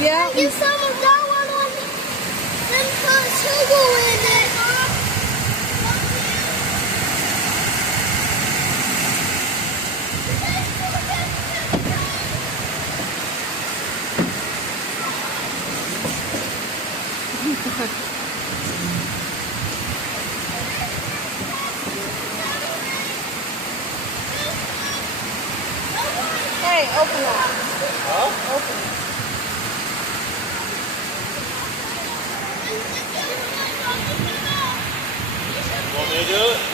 Yeah. Get some of that one on, then put sugar in it. Hey, open up. Huh? Open it. Want me to do it?